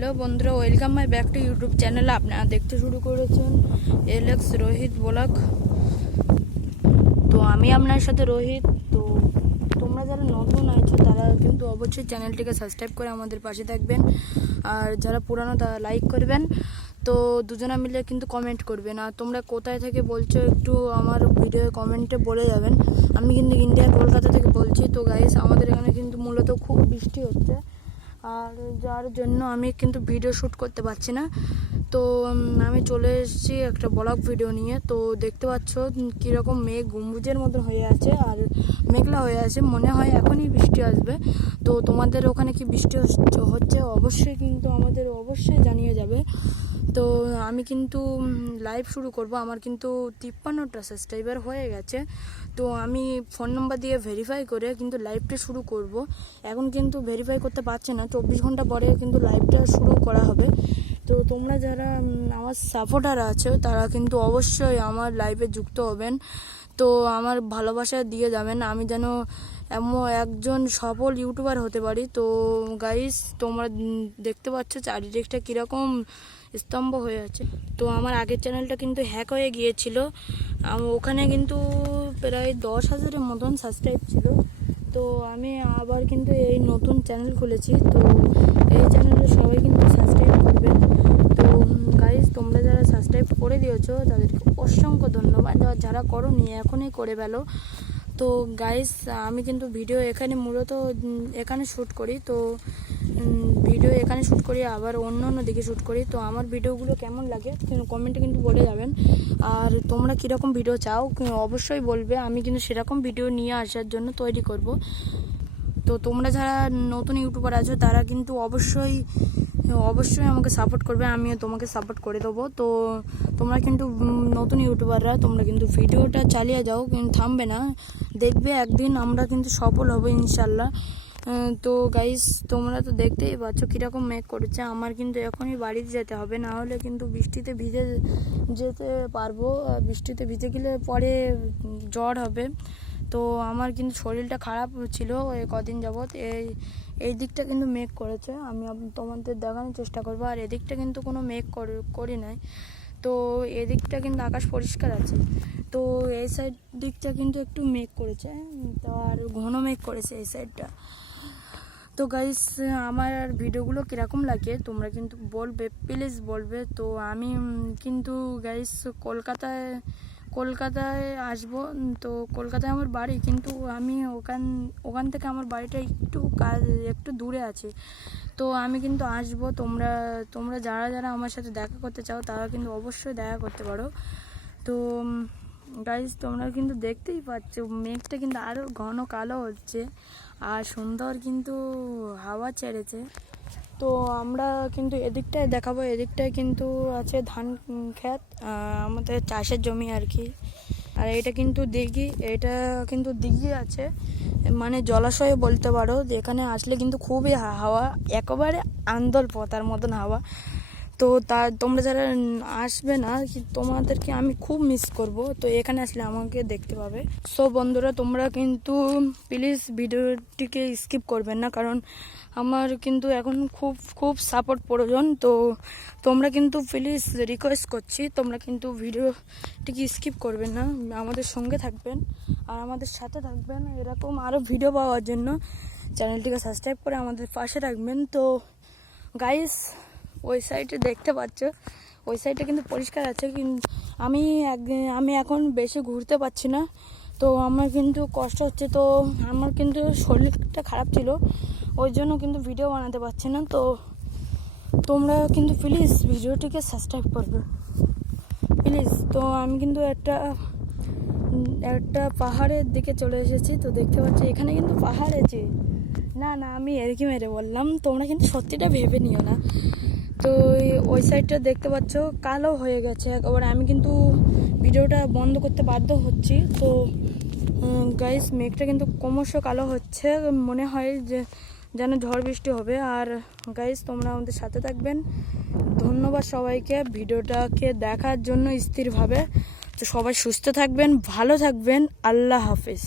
Hello বন্ধুরা, welcome my back to YouTube channel. আপনারা দেখতে শুরু করেছেন এলএক্স রোহিত ব্লগ। তো আমি আপনার সাথে রোহিত। তো তোমরা যারা নতুন আছো তারা কিন্তু অবশ্যই চ্যানেলটিকে সাবস্ক্রাইব করে আমাদের পাশে থাকবেন, আর যারা পুরানো তারা লাইক করবেন। তো দুজনা মিলে কিন্তু কমেন্ট করবেন, আর তোমরা কোথায় থেকে বলছো একটু আমার ভিডিও কমেন্টে বলে যাবেন। আমি কিন্তু ইন্ডিয়া কলকাতা থেকে বলছি। তো গাইস, আমাদের এখানে কিন্তু মূলত খুব বৃষ্টি হচ্ছে, আর যার জন্য আমি কিন্তু ভিডিও শ্যুট করতে পারছি না। তো আমি চলে এসেছি একটা ব্লগ ভিডিও নিয়ে। তো দেখতে পাচ্ছ কীরকম মেঘ গম্বুজের মতন হয়ে আছে, আর মেঘলা হয়ে আছে, মনে হয় এখনই বৃষ্টি আসবে। তো তোমাদের ওখানে কি বৃষ্টি হচ্ছে অবশ্যই কিন্তু আমাদের অবশ্যই জানিয়ে যাবে। তো আমি কিন্তু লাইভ শুরু করব। আমার কিন্তু 53টা সাবস্ক্রাইবার হয়ে গেছে। তো আমি ফোন নাম্বার দিয়ে ভেরিফাই করে কিন্তু লাইভটা শুরু করব। এখন কিন্তু ভেরিফাই করতে পারছি না, 24 ঘন্টা পরে কিন্তু লাইভটা শুরু করা হবে। তো তোমরা যারা আমার সাপোর্টার আছে তারা কিন্তু অবশ্যই আমার লাইভে যুক্ত হবেন। তো আমার ভালোবাসা দিয়ে যাবেন, আমি যেন এমন একজন সফল ইউটিউবার হতে পারি। তো গাইস, তোমরা দেখতে পাচ্ছ চারিদিকটা কীরকম স্তম্ভ হয়ে আছে। তো আমার আগের চ্যানেলটা কিন্তু হ্যাক হয়ে গিয়েছিল। ওখানে কিন্তু প্রায় 10,000-এর মতন সাবস্ক্রাইব ছিল। তো আমি আবার কিন্তু এই নতুন চ্যানেল খুলেছি। তো এই চ্যানেলে সবাই কিন্তু সাবস্ক্রাইব করবেন। তো গাইস, তোমরা যারা সাবস্ক্রাইব করে দিয়েছো তাদেরকে অসংখ্য ধন্যবাদ, আর যারা করোনি এখনই করে ফেলো। তো গাইস, আমি কিন্তু ভিডিও এখানে মূলত এখানে শ্যুট করি। তো ভিডিও এখানে শ্যুট করি, আবার অন্য দিকে শ্যুট করি। তো আমার ভিডিওগুলো কেমন লাগে কমেন্টে কিন্তু বলে যাবেন। আর তোমরা কীরকম ভিডিও চাও অবশ্যই বলবে, আমি কিন্তু সেরকম ভিডিও নিয়ে আসার জন্য তৈরি করব। তো তোমরা যারা নতুন ইউটিউবার আছো তারা কিন্তু অবশ্যই আমাকে সাপোর্ট করবে, আমিও তোমাকে সাপোর্ট করে দেবো। তো তোমরা কিন্তু নতুন ইউটিউবাররা তোমরা কিন্তু ভিডিওটা চালিয়ে যাও, কিন্তু থামবে না। দেখবে একদিন আমরা কিন্তু সফল হব ইনশাল্লাহ। তো গাইস, তোমরা তো দেখতেই পাচ্ছ কীরকম মেঘ করেছে। আমার কিন্তু এখনই বাড়িতে যেতে হবে, না হলে কিন্তু বৃষ্টিতে ভিজে যেতে পারবো। বৃষ্টিতে ভিজে গেলে পরে জ্বর হবে। তো আমার কিন্তু শরীরটা খারাপ ছিল এই কদিন যাবৎ। এই দিকটা কিন্তু মেঘ করেছে, আমি তোমাদের দেখানোর চেষ্টা করবো। আর এদিকটা কিন্তু কোনো মেঘ করি নাই। তো এদিকটা কিন্তু আকাশ পরিষ্কার আছে। তো এই সাইড দিকটা কিন্তু একটু মেঘ করেছে, তো আর ঘন মেঘ করেছে এই সাইডটা। তো গাইস, আমার ভিডিওগুলো কীরকম লাগে তোমরা কিন্তু বলবে, প্লিজ বলবে। তো আমি কিন্তু গাইস কলকাতায় আসবো। তো কলকাতায় আমার বাড়ি, কিন্তু আমি ওখান থেকে আমার বাড়িটা একটু দূরে আছে। তো আমি কিন্তু আসবো। তোমরা যারা আমার সাথে দেখা করতে চাও তারা কিন্তু অবশ্যই দেখা করতে পারো। তো গাইস, তোমরা কিন্তু দেখতেই পাচ্ছ মেঘটা কিন্তু আরও ঘন কালো হচ্ছে, আর সুন্দর কিন্তু হাওয়া ছেড়েছে। তো আমরা কিন্তু এদিকটায় দেখাবো। এদিকটায় কিন্তু আছে ধান ক্ষেত, আমাদের চাষের জমি আর কি। আর এটা কিন্তু দিঘি আছে, মানে জলাশয় বলতে পারো। এখানে আসলে কিন্তু খুবই হাওয়া, একেবারে আন্দোল পতার মতন হাওয়া। তো তোমরা যারা আসবে না, তোমাদেরকে আমি খুব মিস করব। তো এখানে আসলে আমাকে দেখতে পাবে। সো বন্ধুরা, তোমরা কিন্তু প্লিজ ভিডিওটিকে স্কিপ করবেন না, কারণ আমার কিন্তু এখন খুব সাপোর্ট প্রয়োজন। তো তোমরা কিন্তু প্লিজ রিকোয়েস্ট করছি, তোমরা কিন্তু ভিডিওটিকে স্কিপ করবেন না, আমাদের সঙ্গে থাকবেন আর আমাদের সাথে থাকবেন। এরকম আরও ভিডিও পাওয়ার জন্য চ্যানেলটিকে সাবস্ক্রাইব করে আমাদের পাশে রাখবেন। তো গাইস, ওই সাইডে দেখতে পাচ্ছ, ওই সাইডে কিন্তু পরিষ্কার আছে, কিন্তু আমি এখন বেশি ঘুরতে পারছি না। তো আমার কিন্তু কষ্ট হচ্ছে। তো আমার কিন্তু শরীরটা খারাপ ছিল, ওই জন্য কিন্তু ভিডিও বানাতে পারছি না। তো তোমরা কিন্তু প্লিজ ভিডিওটিকে সাবস্ক্রাইব করবে প্লিজ। তো আমি কিন্তু একটা পাহাড়ের দিকে চলে এসেছি। তো দেখতে পাচ্ছি এখানে কিন্তু পাহাড় আছে। না আমি এরকম মেরে বললাম, তোমরা কিন্তু সত্যিটা ভেবে নিও না। তো ওই সাইডটা দেখতে পাচ্ছ কালো হয়ে গেছে একেবারে, আমি কিন্তু ভিডিওটা বন্ধ করতে বাধ্য হচ্ছি। তো গাইস, মেঘটা কিন্তু ক্রমশ কালো হচ্ছে, মনে হয় যেন ঝড় বৃষ্টি হবে। আর গাইস, তোমরা আমাদের সাথে থাকবেন। ধন্যবাদ সবাইকে ভিডিওটাকে দেখার জন্য স্থিরভাবে। তো সবাই সুস্থ থাকবেন, ভালো থাকবেন। আল্লাহ হাফেজ।